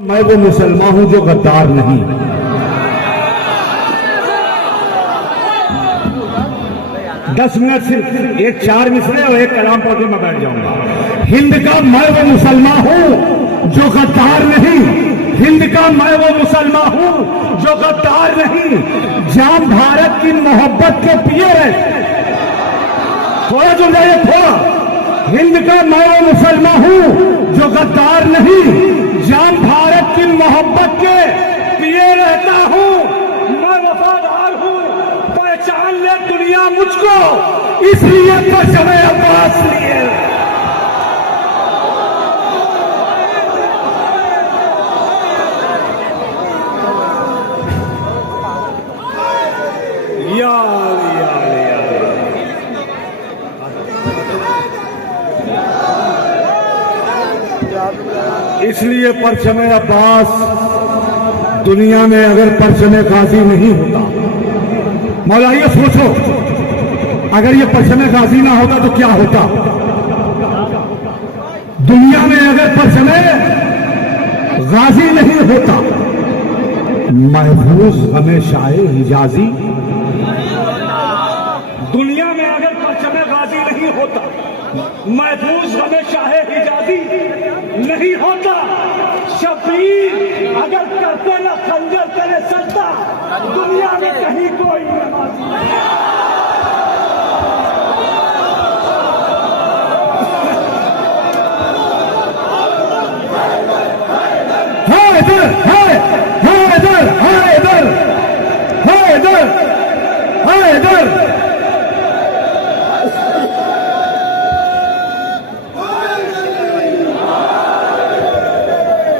मैं वो मुसलमान हूं जो गद्दार नहीं। दस मिनट सिर्फ एक 4 मिसरे और एक कलाम पढ़ के मैं बैठ जाऊंगा। हिंद का मैं वो मुसलमान हूं जो गद्दार नहीं। हिंद का मैं वो मुसलमान हूं जो गद्दार नहीं। जाम भारत की मोहब्बत के पिए रहे। थोड़ा जो जाइए थोड़ा। हिंद का मैं वो मुसलमान हूं जो गद्दार नहीं। जाम भारत की मोहब्बत के पिए रहता हूं। मैं वफादार हूं, पहचान ले दुनिया मुझको, इसलिए परचम अब्बास लिए। इसलिए परचम अब्बास दुनिया में अगर परचम गाजी नहीं होता, मौला ये सोचो, अगर ये परचम गाजी ना होता तो क्या होता? दुनिया में अगर परचम गाजी नहीं होता, महफूज हमेशा हिजाजी। दुनिया में अगर परचम गाजी नहीं होता, महफूज हमेशा हिजाजी नहीं होता। शबीर अगर करते ना खंजर करे सजदा, दुनिया में कहीं कोई नमाजी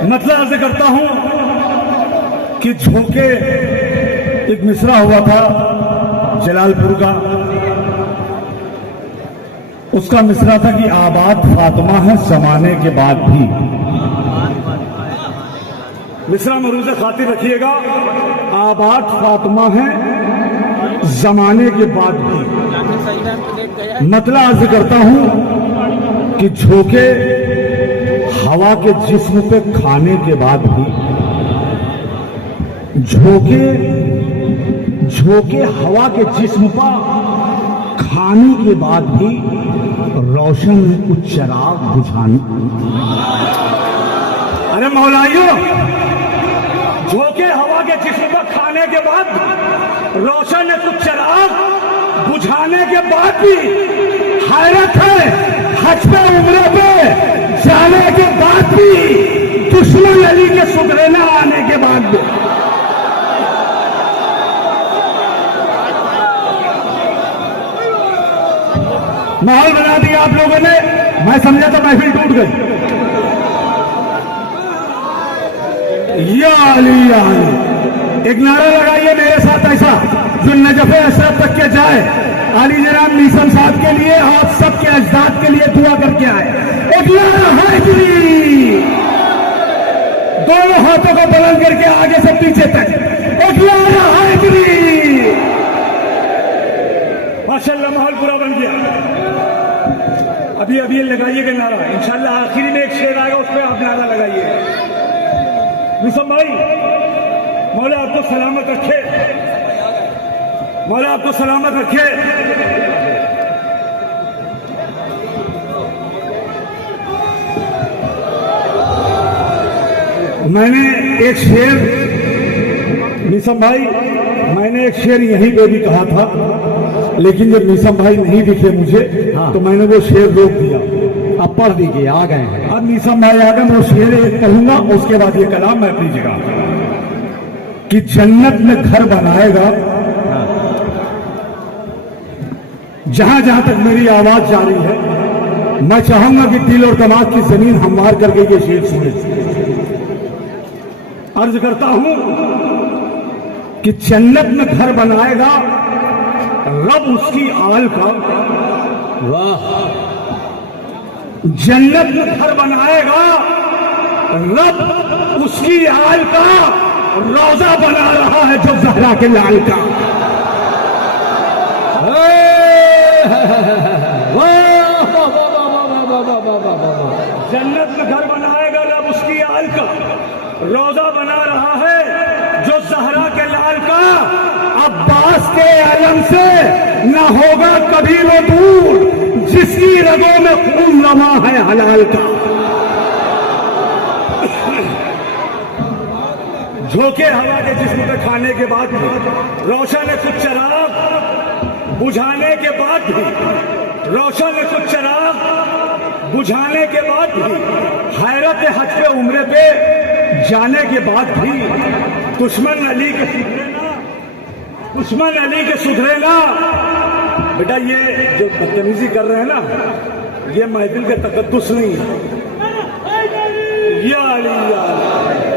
मतलब अर्ज करता हूं कि झोंके एक मिसरा हुआ था जलालपुर का। उसका मिसरा था कि आबाद फातिमा है जमाने के बाद भी। मिसरा मरूज़ खातिर रखिएगा। आबाद फातिमा है जमाने के बाद भी। मतलब अर्ज करता हूं कि झोंके हवा के जिस्म पे खाने के बाद भी, झोंके हवा के जिस्म पर खाने के बाद भी रोशन है कुछ चिराग बुझाने। अरे मौलाइयों, झोंके हवा के जिस्म पर खाने के बाद रोशन है कुछ चिराग बुझाने के बाद भी हैरत है हज पे उम्रे पे जाने के बाद भी, दुश्मन अली के सुधरेना आने के बाद भी। माहौल बना दिया आप लोगों ने। मैं समझा तो महफिल टूट गई। या अली या अली, एक नारा लगाइए मेरे साथ ऐसा जो नजफ़े अशरफ तक के जाए। अली जनाब मीसम साहब के लिए और सबके अजदाद के लिए दुआ करके आए। एक नारा हैदरी, दोनों हाथों को बुलंद करके आगे से पीछे तक एक नारा हैदरी। माशाअल्लाह माहौल पूरा बन गया। अभी लगाइएगा नारा। इंशाअल्लाह आखिरी में एक शेर आएगा, उस पर आप नारा लगाइए। मीसम भाई, मौला आपको सलामत रखे, मौला आपको सलामत रखे। मैंने एक शेर, मीसम भाई, मैंने एक शेर यहीं पे भी कहा था, लेकिन जब मीसम भाई नहीं दिखे मुझे, तो मैंने वो शेर रोक दिया। अब पढ़ दीजिए, आ गए हैं। अब मीसम भाई आ गए, मैं वो शेर एक कहूंगा, उसके बाद ये कलाम मैं अपनी जगह कि जन्नत में घर बनाएगा। जहां जहां तक मेरी आवाज जारी है, मैं चाहूंगा कि दिल और दिमाग की जमीन हमवार करके ये शेर सुने। अर्ज करता हूं कि जन्नत में घर बनाएगा रब उसकी आल का। वाह! जन्नत में घर बनाएगा रब उसकी आल का। रोजा बना रहा है जो जहरा के लाल का। जन्नत में घर बनाएगा रब उसकी आल का। रोजा बना रहा है जो ज़हरा के लाल का, अब्बास के आलम से न होगा कभी वो दूर जिसकी रगों में खून रमा है हलाल का। झोंके हवा के जिस्म पे खाने के बाद भी, रोशन है कुछ चराग बुझाने के बाद भी, रोशन है कुछ चराग बुझाने के बाद भी, हैरत हज पे उम्रे पे जाने के बाद भी, दुश्मन अली के सुधरे ना, दुश्मन अली के सुधरे ना। बेटा ये जो बदतमीजी कर रहे हैं ना, ये महफिल का तकद्दुस नहीं है। या अली या अली।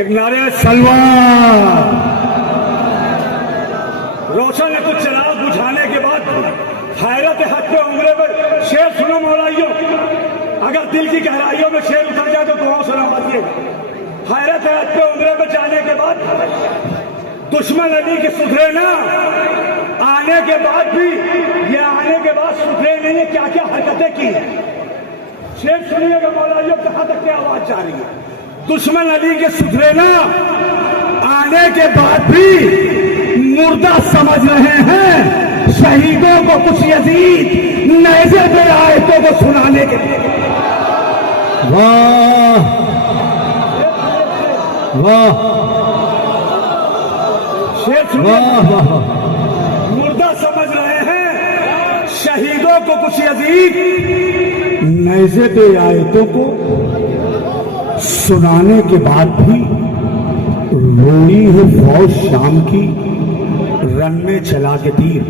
एक नारे सलवार। रोशन है कुछ चराग बुझाने के बाद, हैरत हद पे उम्रे पर शेर सुनो मौलाइयों, अगर दिल की गहराइयों में शेर उतर जाए तो दुआ सुना पाइए। हैरत हद पे उम्रे पर जाने के बाद, दुश्मन अली के सुधरे ना, आने के बाद भी, ये आने के बाद सुधरे नहीं है, क्या क्या हरकतें की है। शेर सुनिएगा मौलाइयों, कहां तक की आवाज जा रही है। दुश्मन अली के सुधरे ना, आने के बाद भी मुर्दा समझ रहे हैं शहीदों को कुछ यजीद नैज़े पे आयतों को सुनाने के लिए। वाह वाह शेर वाह वाह। मुर्दा समझ रहे हैं शहीदों को कुछ यजीद नैज़े पे आयतों को सुनाने के बाद भी, रोई है फौज शाम की रन में चला के तीर।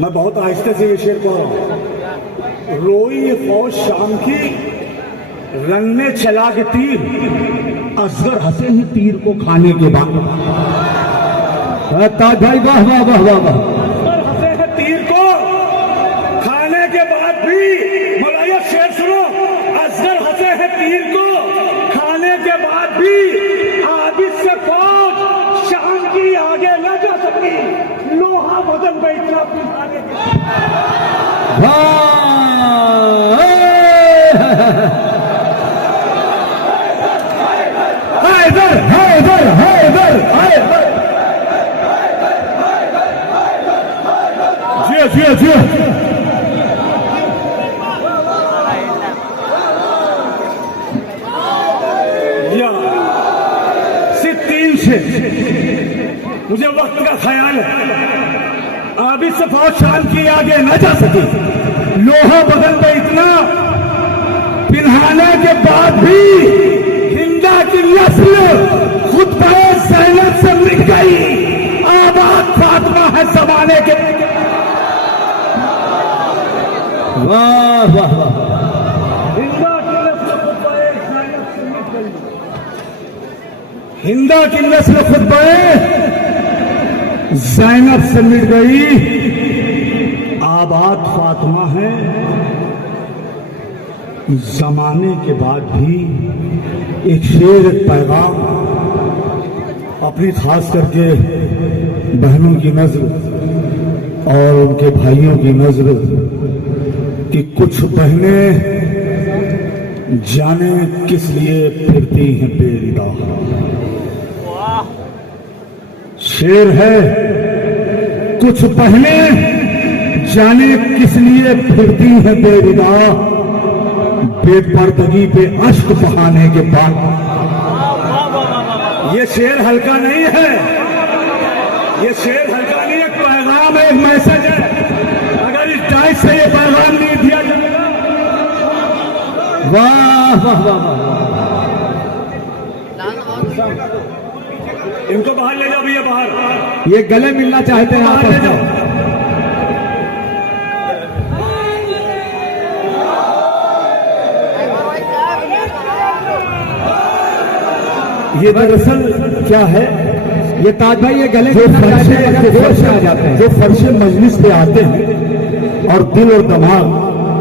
मैं बहुत आहिस्ते से ये शेर पढ़ रहा हूं। रोई है फौज शाम की रन में चला के तीर, असगर हंसे हैं तीर को खाने के बाद। ताज भाई वाह वाह वाह वाह वाह। असगर हंसे हैं तीर को खाने के बाद भी, मौलाया शेर सुनो, असगर हंसे हैं तीर को खाने के बाद भी, आबिद से फौज शाम की आगे न जा सकी, लोहा बदन में इतना पिघाने के। हैदर हैदर हैदर हैदर। जिया जिया जिया। मुझे वक्त का ख्याल है, आबिद से फौज शाम की आगे न जा सकी, लोहा बदन में इतना पिन्हाने के बाद भी, हिंदा की नस्ल खुद ज़ैनब से मिट गई, आबाद फातिमा है जमाने के। वाह वाह वाह। हिंदा की नस्ल खुद ज़ैनब से मिट गई, आबाद फातिमा है जमाने के बाद भी। एक शेर, एक पैगाम अपनी खास करके बहनों की नजर और उनके भाइयों की नजर कि कुछ बहनें जाने किस लिए फिरती हैं बेरिदा। शेर है, कुछ बहनें जाने किस लिए फिरती हैं बेरिदा, बेपर्दगी पे अश्क बहाने के बाद। ये शेर हल्का नहीं है, ये शेर हल्का नहीं, एक पैगाम है, एक मैसेज है। अगर इस टाइप से ये पैगाम नहीं दिया जाएगा। वाह वाह वाह वाह। इनको बाहर ले जाओ भैया, बाहर। ये गले मिलना चाहते हैं, बाहर ले जाओ। ये दरअसल क्या है, ये ताज भाई ये गले जो फर्शे आ जाते हैं, जो फर्शे मजलिस पे आते हैं और दिल और दिमाग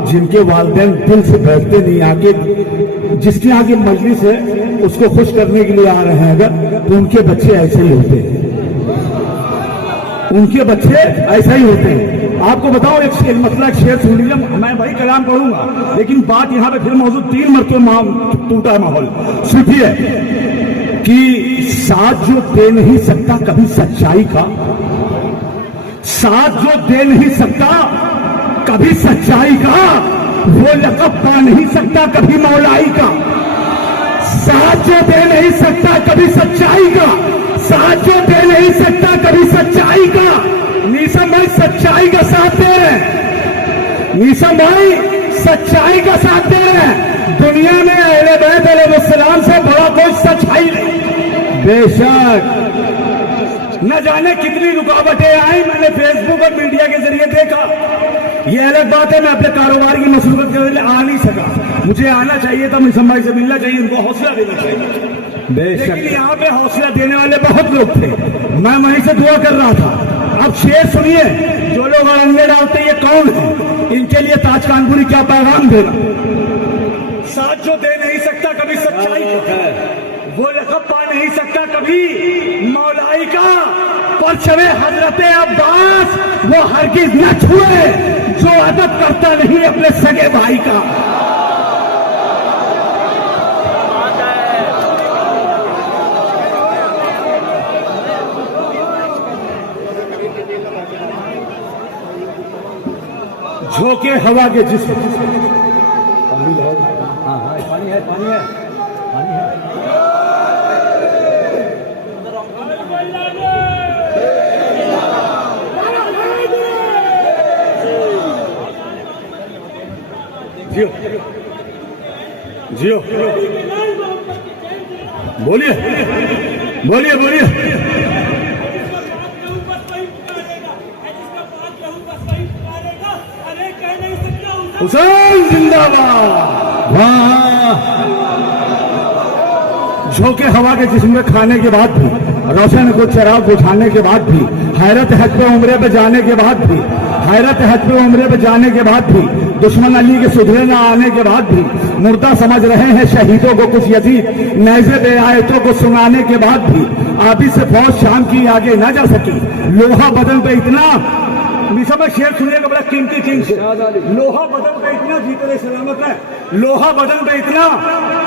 जिनके वालिदैन दिल से बैठते नहीं, आगे जिसके आगे मजलिस है उसको खुश करने के लिए आ रहे हैं अगर, तो उनके बच्चे ऐसे ही होते हैं, उनके बच्चे ऐसा ही होते हैं। आपको बताओ एक शेर सुन लीजिए, मैं वही कलाम पढ़ूंगा, लेकिन बात यहाँ पे फिर मौजूद 3 मरतबा टूटा माहौल। सुनिए कि साथ जो दे नहीं सकता कभी सच्चाई का, साथ जो दे नहीं सकता कभी सच्चाई का, वो लक़ब पा नहीं सकता कभी मौलाई का। साथ जो दे नहीं सकता कभी सच्चाई का, साथ जो दे नहीं सकता कभी सच्चाई का। नीसम भाई सच्चाई का साथ दे रहे हैं, नीसम भाई सच्चाई का साथ दे रहे हैं। दुनिया में अहले बैत अलैहिस्सलाम से बड़ा कोई सच है ही नहीं। बेशक न जाने कितनी रुकावटें आई, मैंने फेसबुक और मीडिया के जरिए देखा। ये अलग बात है, मैं अपने कारोबार की मसरूफियत के लिए आ नहीं सका, मुझे आना चाहिए था, नीसम भाई से मिलना चाहिए, उनको हौसला देना चाहिए। लेकिन यहाँ पे हौसला देने वाले बहुत लोग थे, मैं वहीं से दुआ कर रहा था। अब शेर सुनिए, जो लोग अरंगे डालते ये कौन है, इनके लिए ताज कानपुरी क्या पैगाम देना। साथ जो दे नहीं सकता कभी सच्चाई का, वो लक़ब पा नहीं सकता कभी मौलाई का। परचमे हजरते अब्बास वो हरगिज न छुए जो अदब करता नहीं अपने सगे भाई का। झोंके हवा के जिस्म, पानी है, हाँ हाँ पानी है, पानी है, पानी है। जियो जियो बोलिए बोलिए बोलिए। हुसैन जिंदाबाद। वाह, झोंके हवा के जिस्म में खाने के बाद भी, रोशन को चराग बुझाने के बाद भी, हैरत हज पे उम्रे पे जाने के बाद भी, हैरत हज पे उम्रे पे जाने के बाद भी, दुश्मन अली के सुधरे न आने के बाद भी, मुर्दा समझ रहे हैं शहीदों को कुछ यजीद, नैज़े बे आयतों को सुनाने के बाद भी, आबी से फौज शाम की आगे न जा सकी। लोहा बदन पे इतना, में शेर सुनिएगा, बड़ा कीमती चीज है। लोहा बदन पे इतना, जीते सलामत है, लोहा बदन पे इतना।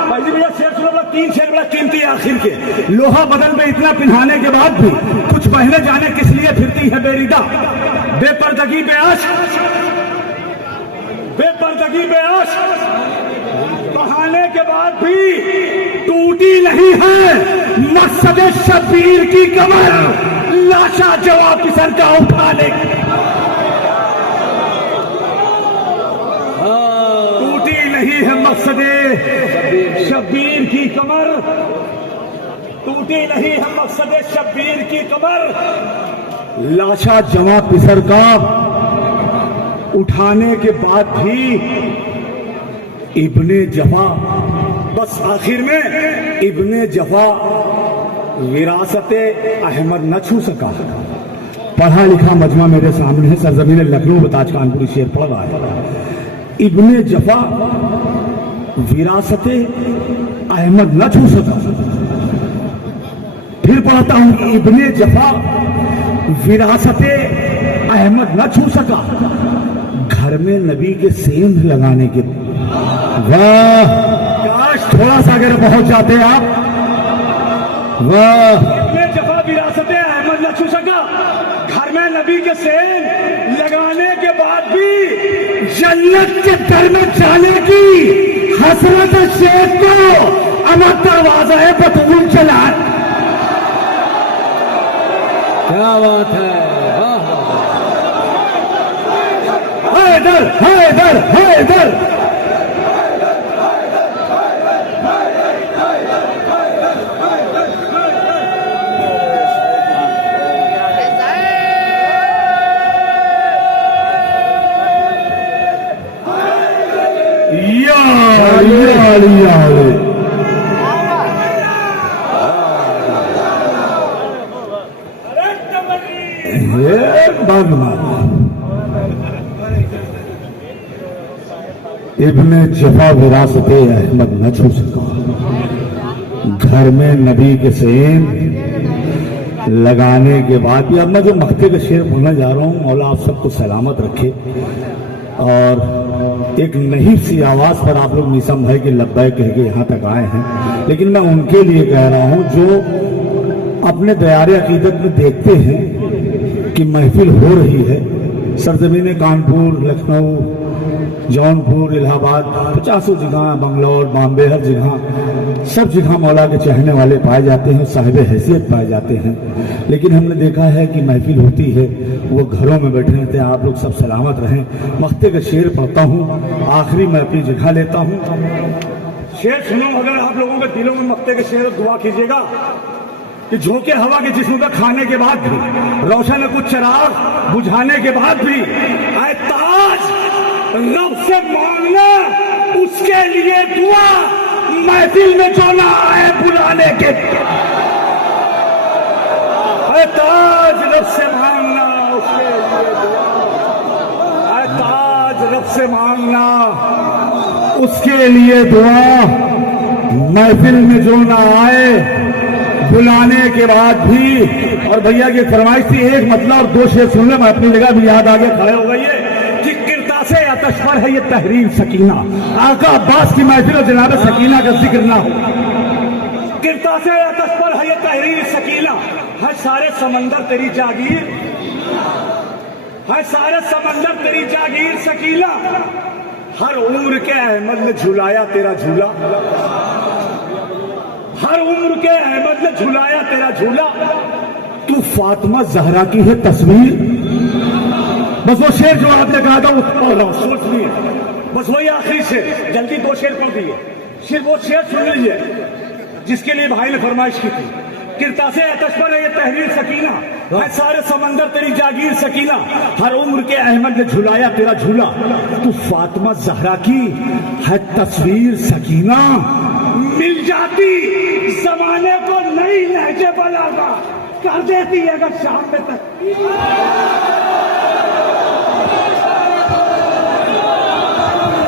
भाई भैया शेर सुनो, बड़ा 3 शेर बड़ा कीमती आखिर के। लोहा बदन पे इतना पिन्हाने के बाद भी कुछ बहने जाने किस लिए फिरती है बेरिदा। बेपर्दगी पे आश्क, बेपर्दगी पे आश्क बहाने के बाद भी टूटी नहीं है मकसद शबीर की कमर। लाशा जवाब किसन का उठाने, टूटी नहीं है मकसद शबीर की कमर, टूटी नहीं है मकसद शबीर की कमर। लाशा जवा पिसर का उठाने के बाद भी इब्ने जफा, बस आखिर में इब्ने जफा विरासते अहमद न छू सका। पढ़ा लिखा मजमा मेरे सामने है, सरजमीन लखनऊ ताज कानपुरी शेर पढ़ रहा है। इब्ने जफा विरासते अहमद न छू सका। फिर पढ़ता हूं, इब्ने जफा विरासते अहमद न छू सका। घर में नबी के सेंध लगाने के, वाह काश थोड़ा सा अगर पहुंच जाते आप। वाह, इब्ने जफा विरासते अहमद न छू सका। घर में नबी के सेंध लगाने के बाद भी जन्नत के दर में जाने की हसरत शेख को अमर दरवाजा है बतूल चला। क्या बात है, हैदर हैदर हैदर। इब्ने जफा विरासते अहमद न छू सका। घर में नबी के सेंध लगाने के बाद भी अब मैं जो मक्ते का शेर बोलना जा रहा हूँ, मौला आप सबको सलामत रखे। और एक नहीब सी आवाज़ पर आप लोग निसम भाई के लब्बैक कह के यहाँ तक आए हैं, लेकिन मैं उनके लिए कह रहा हूँ जो अपने दयारे अकीदत में देखते हैं कि महफिल हो रही है सरजमीन कानपुर, लखनऊ, जौनपुर, इलाहाबाद, 50 जगह, बंगलौर, बॉम्बे, हर जगह, सब जगह मौला के चाहने वाले पाए जाते हैं, साहिब हैसियत पाए जाते हैं। लेकिन हमने देखा है कि महफिल होती है वो घरों में बैठे रहते हैं। आप लोग सब सलामत रहें। मक्ते का शेर पढ़ता हूँ, आखिरी मैं अपनी जगह लेता हूँ। शेर सुनो, अगर आप लोगों के दिलों में मक्ते के शेर दुआ कीजिएगा कि झोंके हवा के जिस्म का खाने के बाद भी, रोशन कुछ चिराग बुझाने के बाद भी, आए ताज रब से मांगना, उसके लिए दुआ, महफिल में जो ना आए बुलाने के। आए ताज रब से मांगना, उसके लिए दुआ। आए ताज रब से मांगना, उसके लिए दुआ, महफिल में जो ना आए बुलाने के बाद भी। और भैया की फरमाइश थी, एक मतलब और 2 शेर सुन ले, मैं अपनी जगह भी याद आ गया, खड़े हो गई है कि किरतासे आतश पर है ये तहरीर सकीना। आका अब्बास की महफिल और जनाब सकीना का जिक्र ना हो। किरतासे आतश पर है ये तहरीर सकीना, है सारे समंदर तेरी जागीर, है सारे समंदर तेरी जागीर सकीना। हर उम्र के अहमद ने झुलाया तेरा झूला, हर उम्र के अहमद ने झुलाया तेरा झूला। तू फातिमा जहरा की है तस्वीर। बस वो शेर जो आपने कहा था वो सोच लिए, बस वही आखिरी शेर, जल्दी 2 शेर पढ़ दिए। सिर्फ वो शेर सुन लीजिए जिसके लिए भाई ने फरमाइश की थी। किरतासे आतश पर है ये तहरीर सकीना, है सारे समंदर तेरी जागीर सकीना। हर उम्र के अहमद ने झुलाया तेरा झूला, तू फातिमा जहरा की है तस्वीर सकीना। मिल जाती जमाने को नई लहजे बलागा, कर देती है अगर शाम में तक।